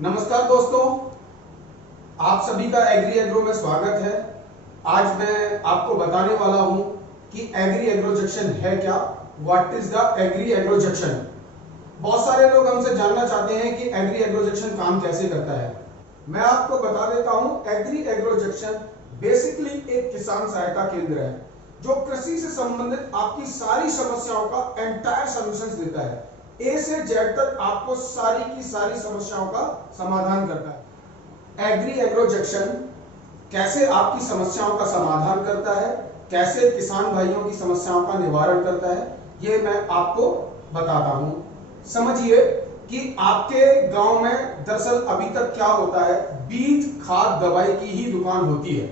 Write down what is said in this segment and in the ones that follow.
नमस्कार दोस्तों, आप सभी का एग्री एग्रो में स्वागत है। आज मैं आपको बताने वाला हूं कि एग्री एग्रो जंक्शन है क्या, what is the agri agro junction. बहुत सारे लोग हमसे जानना चाहते हैं कि एग्री एग्रो जंक्शन काम कैसे करता है। मैं आपको बता देता हूं, एग्री एग्रो जंक्शन बेसिकली एक किसान सहायता केंद्र है जो कृषि से संबंधित आपकी सारी समस्याओं का एंटायर सॉल्यूशंस देता है। ए से जेड तक आपको सारी की सारी समस्याओं का समाधान करता है। एग्री एग्रो जंक्शन कैसे आपकी समस्याओं का समाधान करता है, कैसे किसान भाइयों की समस्याओं का निवारण करता है, ये मैं आपको बताता हूं। समझिए कि आपके गांव में दरअसल अभी तक क्या होता है, बीज खाद दवाई की ही दुकान होती है।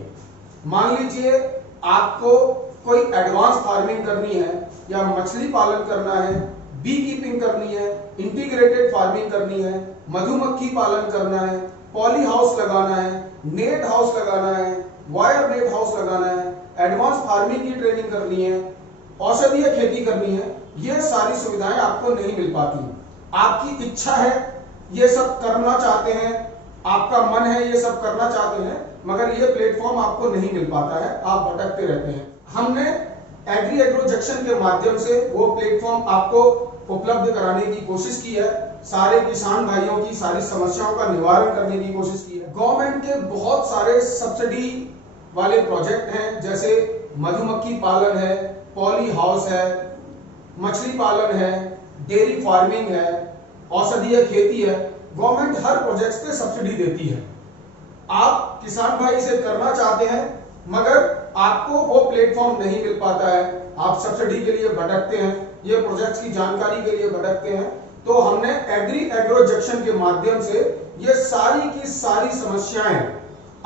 मान लीजिए आपको कोई एडवांस फार्मिंग करनी है या मछली पालन करना है, बी कीपिंग करनी है, इंटीग्रेटेड फार्मिंग करनी है, मधुमक्खी पालन करना है, पॉली हाउस लगाना है, नेट हाउस लगाना है, वायर नेट हाउस लगाना है, एडवांस फार्मिंग की ट्रेनिंग करनी है, औषधीय खेती करनी है, ये सारी सुविधाएं आपको नहीं मिल पाती। आपकी इच्छा है, ये सब करना चाहते हैं, आपका मन है, ये सब करना चाहते हैं, मगर ये प्लेटफॉर्म आपको नहीं मिल पाता है, आप भटकते रहते हैं। हमने एग्री एग्रो जंक्शन के माध्यम से वो प्लेटफॉर्म आपको उपलब्ध कराने की कोशिश की है, सारे किसान भाइयों की सारी समस्याओं का निवारण करने की कोशिश की है। गवर्नमेंट के बहुत सारे सब्सिडी वाले प्रोजेक्ट हैं, जैसे मधुमक्खी पालन है, पॉली हाउस है, मछली पालन है, डेयरी फार्मिंग है, औषधीय खेती है। गवर्नमेंट हर प्रोजेक्ट पे सब्सिडी देती है। आप किसान भाई से करना चाहते हैं, मगर आपको वो प्लेटफॉर्म नहीं मिल पाता है, आप सब्सिडी के लिए भटकते हैं, ये प्रोजेक्ट्स की जानकारी के लिए भटकते हैं, तो हमने एग्री एग्रो जंक्शन के माध्यम से ये सारी की सारी समस्याएं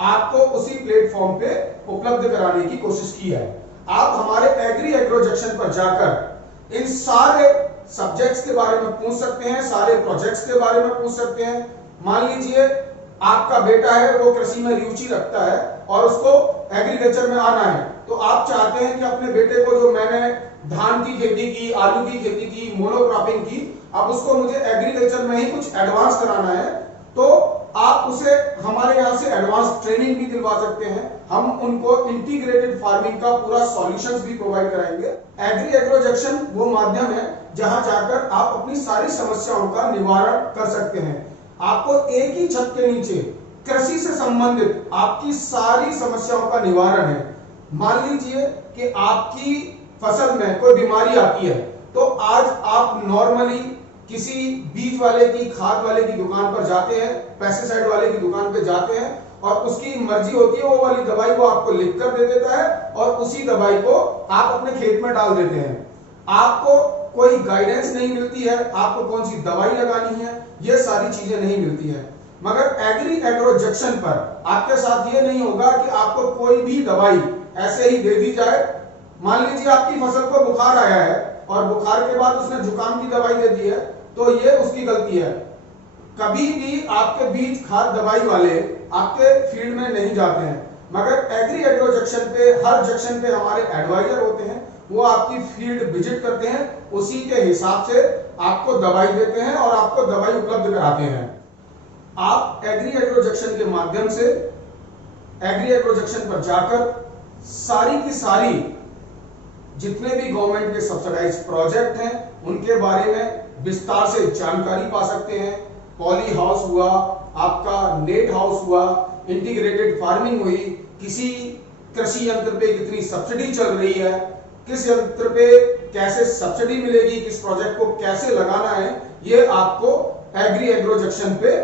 आपको उसी प्लेटफॉर्म पे उपलब्ध कराने की कोशिश की है। आप हमारे एग्री एग्रो जंक्शन पर जाकर इन सारे सब्जेक्ट्स के बारे में पूछ सकते हैं, सारे प्रोजेक्ट्स के बारे में पूछ सकते हैं। मान लीजिए आपका बेटा है, वो कृषि में रुचि रखता है और उसको एग्रीकल्चर में आना है, तो आप चाहते हैं कि अपने बेटे को, जो मैंने धान की खेती की, आलू की खेती की, मोनोक्रॉपिंग की, अब उसको मुझे एग्रीकल्चर में ही कुछ एडवांस कराना है, तो आप उसे हमारे यहाँ से एडवांस ट्रेनिंग भी दिलवा सकते हैं। हम उनको इंटीग्रेटेड फार्मिंग का पूरा सॉल्यूशंस भी प्रोवाइड कराएंगे। एग्री एग्रो जंक्शन वो माध्यम है जहां जाकर आप अपनी सारी समस्याओं का निवारण कर सकते हैं। आपको एक ही छत के नीचे कृषि से संबंधित आपकी सारी समस्याओं का निवारण है। मान लीजिए कि आपकी फसल में कोई बीमारी आती है, तो आज आप नॉर्मली किसी बीज वाले की, खाद वाले की दुकान पर जाते हैं, पेस्टिसाइड वाले की दुकान पर जाते हैं, और उसकी मर्जी होती है, वो वाली दवाई को आपको लिख कर दे देता है और उसी दवाई को आप अपने खेत में डाल देते हैं। आपको कोई गाइडेंस नहीं मिलती है, आपको कौन सी दवाई लगानी है, ये सारी चीजें नहीं मिलती है। मगर एग्री एग्रो जंक्शन पर आपके साथ ये नहीं होगा कि आपको कोई भी दवाई ऐसे ही दे दी जाए। मान लीजिए आपकी फसल को बुखार आया है और बुखार के बाद उसने जुकाम की दवाई दे दी है, तो ये उसकी गलती है। कभी भी आपके बीज खाद दवाई वाले आपके फील्ड में नहीं जाते हैं, मगर एग्री एग्रो जंक्शन पे, हर जंक्शन पे हमारे एडवाइजर होते हैं, वो आपकी फील्ड विजिट करते हैं, उसी के हिसाब से आपको दवाई देते हैं और आपको दवाई उपलब्ध कराते हैं। आप एग्री एग्रो जंक्शन के माध्यम से एग्री एग्रो जंक्शन पर जाकर सारी की सारी जितने भी गवर्नमेंट के सब्सिडाइज प्रोजेक्ट हैं उनके बारे में विस्तार से जानकारी पा सकते हैं। पॉली हाउस हुआ, आपका नेट हाउस हुआ, इंटीग्रेटेड फार्मिंग हुई, किसी कृषि यंत्र पे कितनी सब्सिडी चल रही है, किस यंत्र पे कैसे सब्सिडी मिलेगी, किस प्रोजेक्ट को कैसे लगाना है, ये आपको एग्री एग्रो जंक्शन पे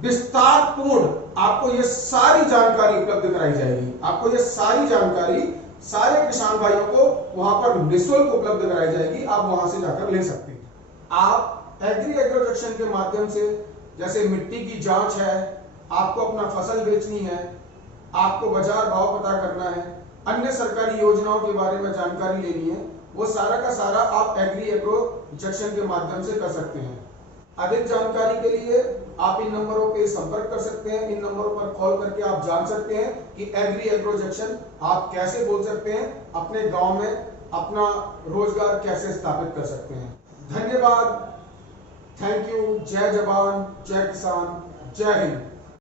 विस्तार पूर्ण आपको ये सारी जानकारी उपलब्ध कराई जाएगी। आपको ये सारी जानकारी सारे किसान भाइयों को वहां पर निःशुल्क उपलब्ध कराई जाएगी, आप वहां से जाकर ले सकते हैं। आप एग्री एग्रो जंक्शन के माध्यम से, जैसे मिट्टी की जांच है, आपको अपना फसल बेचनी है, आपको बाजार भाव पता करना है, अन्य सरकारी योजनाओं के बारे में जानकारी लेनी है, वो सारा का सारा आप एग्री एग्रो जंक्शन के माध्यम से कर सकते हैं। अधिक जानकारी के लिए आप इन नंबरों पे संपर्क कर सकते हैं। इन नंबरों पर कॉल करके आप जान सकते हैं कि एग्री एग्रो जंक्शन आप कैसे बोल सकते हैं, अपने गांव में अपना रोजगार कैसे स्थापित कर सकते हैं। धन्यवाद। Thank you. जय जवान, जय किसान, जय हिंद।